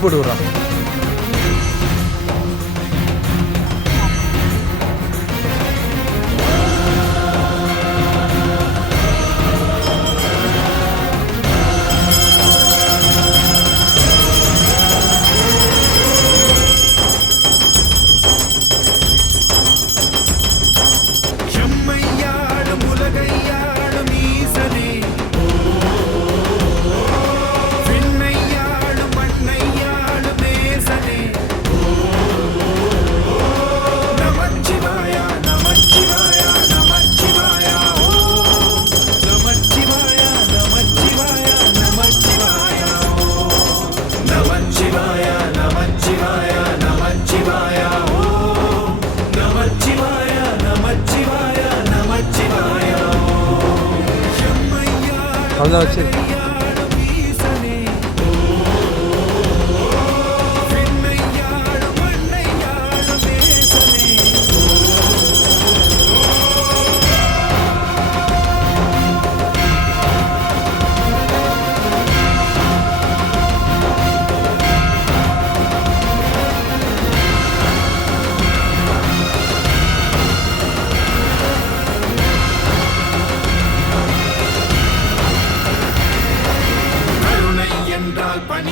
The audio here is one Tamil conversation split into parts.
போட்டு விடுறான் মজা হচ্ছে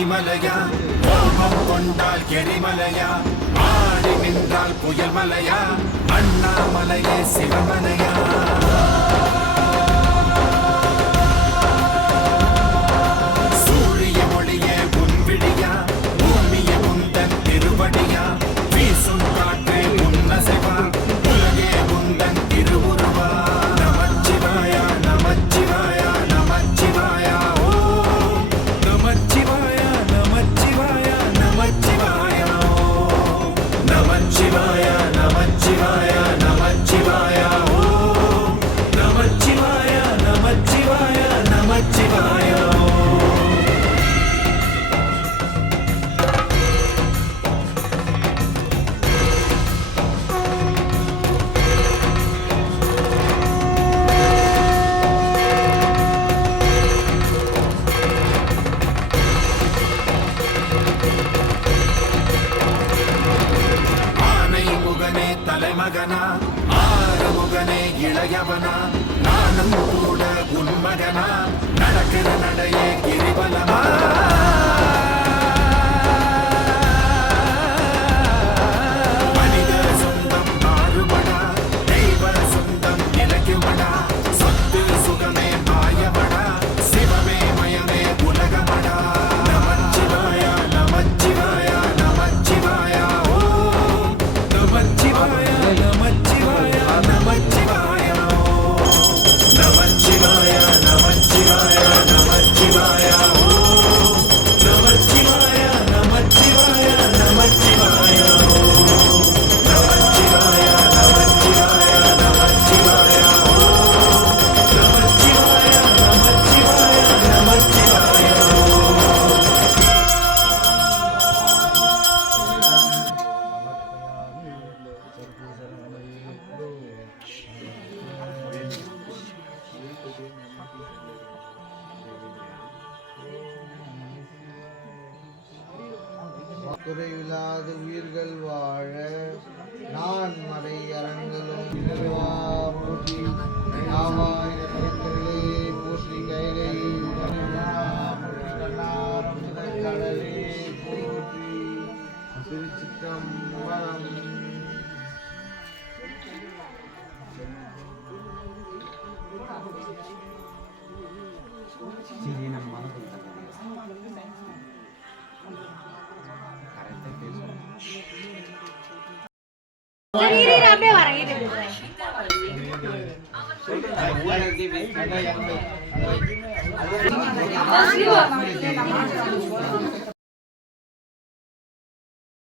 பனிமலையா கோபம் கொண்டால் எரிமலையா ஆடி நின்றால் புயல் மலையா? அண்ணாமலையே சிவமலையா? மகன ஆரமுகனே இளையவனா நானும் கூட உன் மகனா. குறைவில்லாது உயிர்கள் வாழ Thank you.